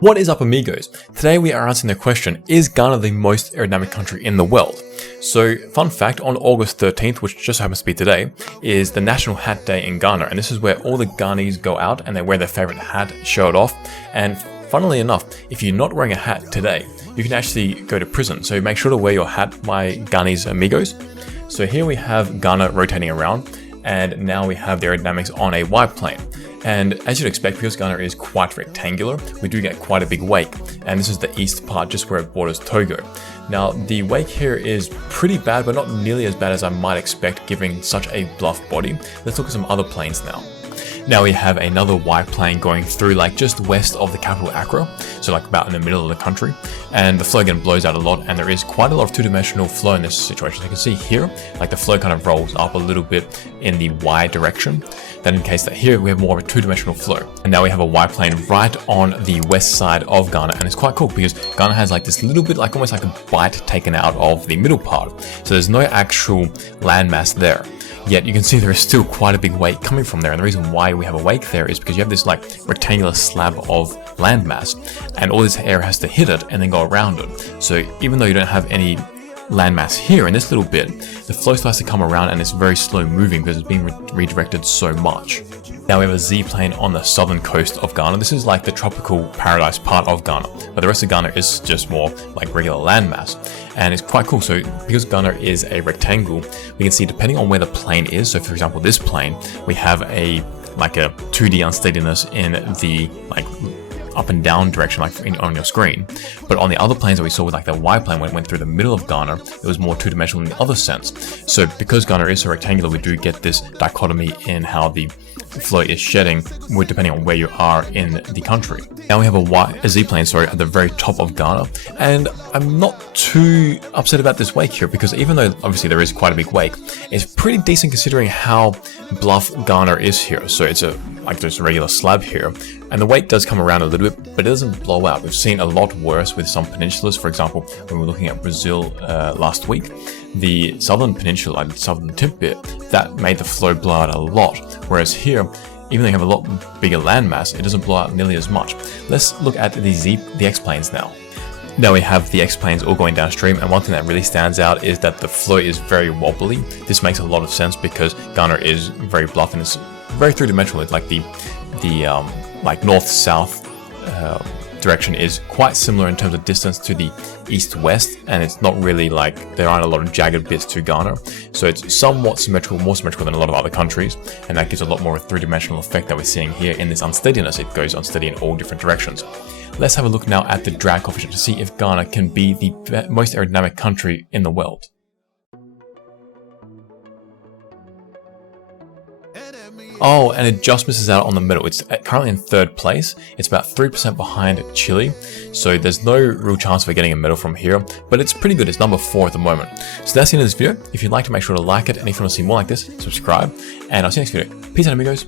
What is up, amigos? Today we are answering the question, is Ghana the most aerodynamic country in the world? So, fun fact, on August 13th, which just happens to be today, is the National Hat Day in Ghana, and this is where all the Ghanese go out and they wear their favorite hat, show it off, and funnily enough, if you're not wearing a hat today, you can actually go to prison, so make sure to wear your hat, my Ghanese amigos. So here we have Ghana rotating around, and now we have the aerodynamics on a Y-plane. And as you'd expect, because Ghana is quite rectangular, we do get quite a big wake, and this is the east part just where it borders Togo. Now the wake here is pretty bad, but not nearly as bad as I might expect given such a bluff body. Let's look at some other planes now. Now we have another Y-plane going through like just west of the capital Accra, so like about in the middle of the country, and the flow again blows out a lot, and there is quite a lot of two-dimensional flow in this situation. So you can see here, like the flow kind of rolls up a little bit in the Y direction. That indicates that here we have more of a two-dimensional flow. And now we have a Y-plane right on the west side of Ghana, and it's quite cool because Ghana has like this little bit, like almost like a bite taken out of the middle part. So there's no actual landmass there. Yet you can see there is still quite a big wake coming from there, and the reason why we have a wake there is because you have this like rectangular slab of landmass, and all this air has to hit it and then go around it. So even though you don't have any landmass here in this little bit, the flow still has to come around, and it's very slow moving because it's being redirected so much. Now we have a Z-plane on the southern coast of Ghana. This is like the tropical paradise part of Ghana, but the rest of Ghana is just more like regular landmass. And it's quite cool. So because Ghana is a rectangle, we can see depending on where the plane is. So for example, this plane, we have a 2D unsteadiness in the like up and down direction, like on your screen. But on the other planes that we saw with like the Y-plane, when it went through the middle of Ghana, it was more two-dimensional in the other sense. So because Ghana is so rectangular, we do get this dichotomy in how the flow is shedding depending on where you are in the country. Now we have a Z-plane, at the very top of Ghana, and I'm not too upset about this wake here because even though obviously there is quite a big wake, it's pretty decent considering how bluff Ghana is here. So it's just a regular slab here, and the wake does come around a little bit, but it doesn't blow out. We've seen a lot worse with some peninsulas. For example, when we were looking at Brazil last week, the southern peninsula, the southern tip bit, that made the flow blow out a lot. Whereas here, even though you have a lot bigger landmass, it doesn't blow out nearly as much. Let's look at the X-planes now. Now we have the X-planes all going downstream, and one thing that really stands out is that the flow is very wobbly. This makes a lot of sense because Ghana is very bluff and it's very three-dimensional. It's like the like north-south direction is quite similar in terms of distance to the east-west, and it's not really like there aren't a lot of jagged bits to Ghana. So it's somewhat symmetrical, more symmetrical than a lot of other countries, and that gives a lot more of a three-dimensional effect that we're seeing here in this unsteadiness. It goes unsteady in all different directions. Let's have a look now at the drag coefficient to see if Ghana can be the most aerodynamic country in the world. Oh, and it just misses out on the middle. It's currently in third place. It's about 3% behind Chile, so there's no real chance of getting a medal from here, but it's pretty good. It's number 4 at the moment. So that's the end of this video. If you'd like to, make sure to like it, and if you want to see more like this, subscribe, and I'll see you next video. Peace out, amigos.